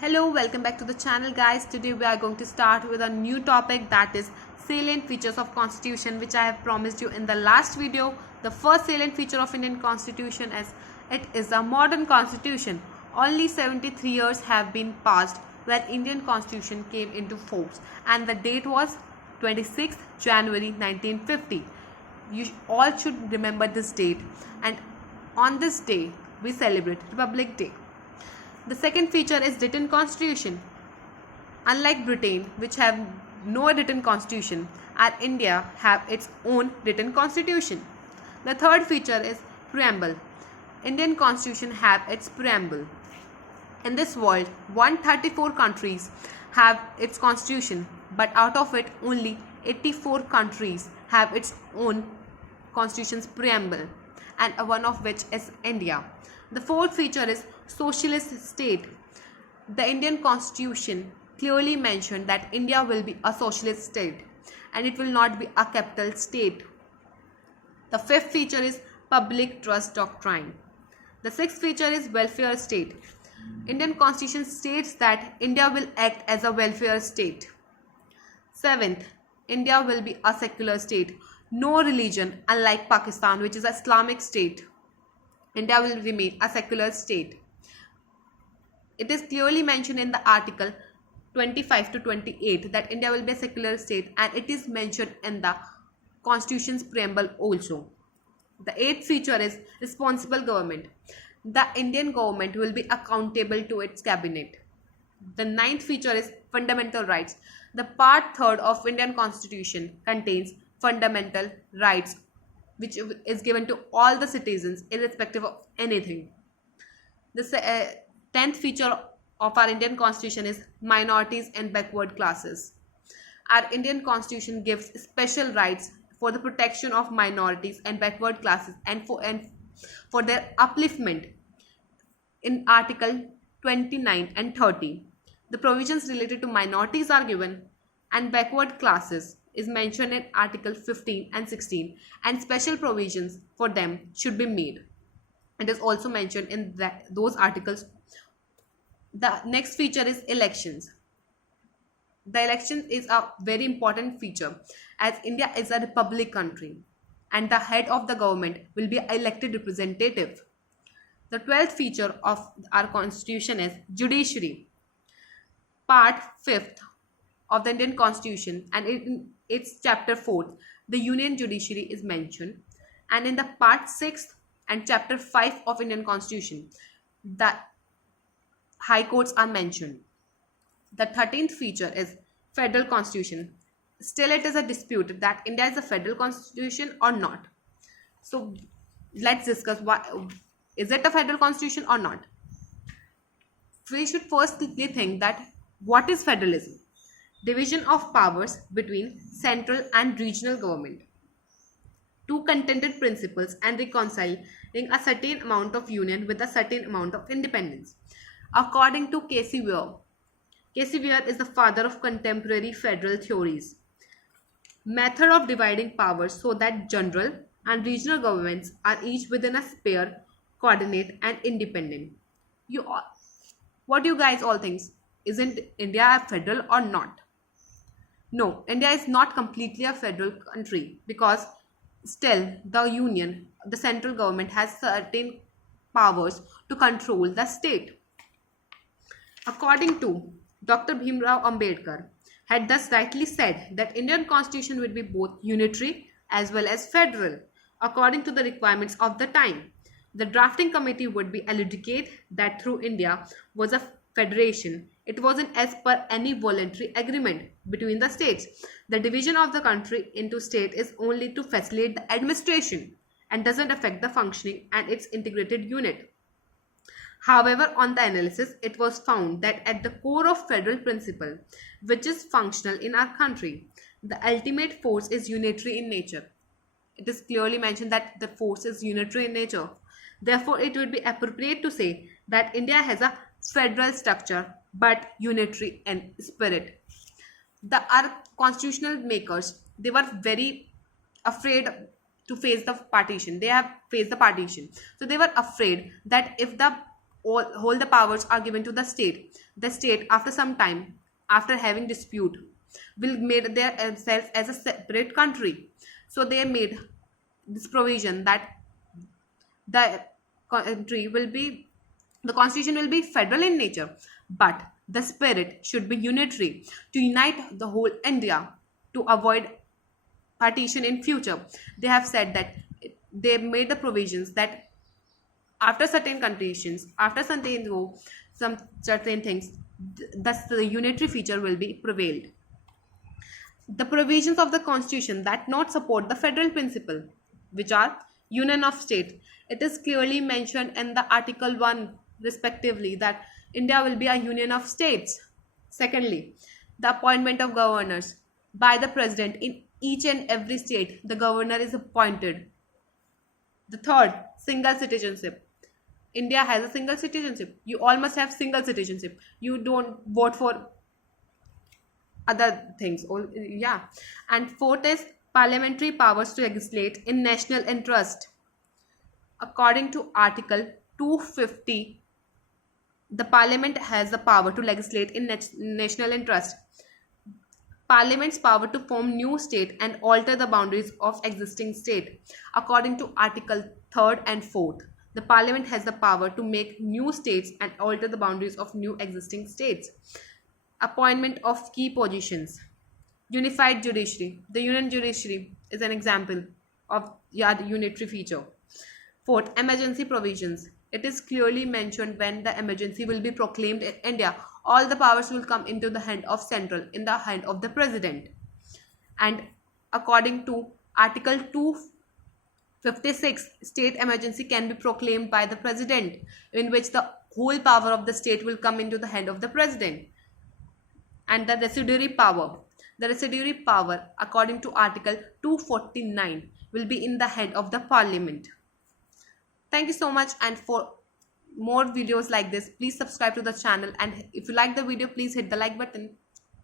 Hello, welcome back to the channel guys. Today we are going to start with a new topic, that is salient features of constitution, which I have promised you in the last video. The first salient feature of Indian constitution is it is a modern constitution. Only 73 years have been passed when Indian constitution came into force, and the date was 26th January 1950. You all should remember this date, and on this day we celebrate Republic Day. The second feature is written constitution. Unlike Britain, which have no written constitution, our India have its own written constitution. The third feature is preamble. Indian constitution have its preamble. In this world, 134 countries have its constitution, but out of it only 84 countries have its own constitution's preamble, and one of which is India. The fourth feature is socialist state. The Indian constitution clearly mentioned that India will be a socialist state and it will not be a capital state. The fifth feature is public trust doctrine. The sixth feature is welfare state. Indian constitution states that India will act as a welfare state. Seventh, India will be a secular state. No religion, unlike Pakistan, which is an Islamic state. India will remain a secular state. It is clearly mentioned in the article 25 to 28 that India will be a secular state, and it is mentioned in the constitution's preamble also. The eighth feature is responsible government. The Indian government will be accountable to its cabinet. The ninth feature is fundamental rights. The part third of Indian constitution contains fundamental rights, which is given to all the citizens irrespective of anything. The 10th feature of our Indian constitution is minorities and backward classes. Our Indian constitution gives special rights for the protection of minorities and backward classes and for their upliftment in article 29 and 30. The provisions related to minorities are given, and backward classes is mentioned in article 15 and 16, and special provisions for them should be made. It is also mentioned in those articles. The next feature is elections. The election is a very important feature, as India is a republic country and the head of the government will be elected representative. The 12th feature of our constitution is judiciary. Part 5th of the Indian constitution, and in its chapter 4th, the union judiciary is mentioned, and in the part 6th and chapter 5 of Indian constitution, the high courts are mentioned. The 13th feature is federal constitution. Still it is a dispute that India is a federal constitution or not. So let's discuss, what is it, a federal constitution or not. We should first quickly think that what is federalism? Division of powers between central and regional government. Two contended principles and reconciling a certain amount of union with a certain amount of independence. According to Casey Weir is the father of contemporary federal theories. Method of dividing powers so that general and regional governments are each within a sphere, coordinate and independent. What do you guys all think? Isn't India a federal or not? No, India is not completely a federal country, because still the central government has certain powers to control the state. According to Dr. Bhimrao Ambedkar, had thus rightly said that Indian constitution would be both unitary as well as federal, according to the requirements of the time. The drafting committee would be advocate that through India was a federation, it wasn't as per any voluntary agreement between the states. The division of the country into state is only to facilitate the administration and doesn't affect the functioning and its integrated unit. However, on the analysis, it was found that at the core of federal principle, which is functional in our country, the ultimate force is unitary in nature. It is clearly mentioned that the force is unitary in nature. Therefore, it would be appropriate to say that India has a federal structure but unitary in spirit. Our constitutional makers, they were very afraid to face the partition. They have faced the partition. So they were afraid that if the all the powers are given to the state. The state, after some time, after having dispute, will made their self as a separate country. So they made this provision that the country will be, the constitution will be federal in nature, but the spirit should be unitary, to unite the whole India, to avoid partition in future. They have said that they made the provisions that after certain conditions, after some certain things, thus the unitary feature will be prevailed. The provisions of the constitution that not support the federal principle, which are union of state, it is clearly mentioned in the article 1 respectively that India will be a union of states. Secondly, the appointment of governors by the president in each and every state, the governor is appointed. The third, single citizenship. India has a single citizenship. You all must have single citizenship. You don't vote for other things. Oh, yeah. And fourth is parliamentary powers to legislate in national interest. According to Article 250, the Parliament has the power to legislate in national interest. Parliament's power to form new state and alter the boundaries of existing state. According to Article 3rd and 4th, the Parliament has the power to make new states and alter the boundaries of new existing states. Appointment of key positions. Unified judiciary. The union judiciary is an example of the unitary feature. Fourth, emergency provisions. It is clearly mentioned when the emergency will be proclaimed in India, all the powers will come into the hand of central, in the hand of the president. And according to Article 256, state emergency can be proclaimed by the president, in which the whole power of the state will come into the hand of the president. And the residuary power. The residuary power, according to Article 249, will be in the hand of the Parliament. Thank you so much, and for more videos like this, please subscribe to the channel, and if you like the video, please hit the like button.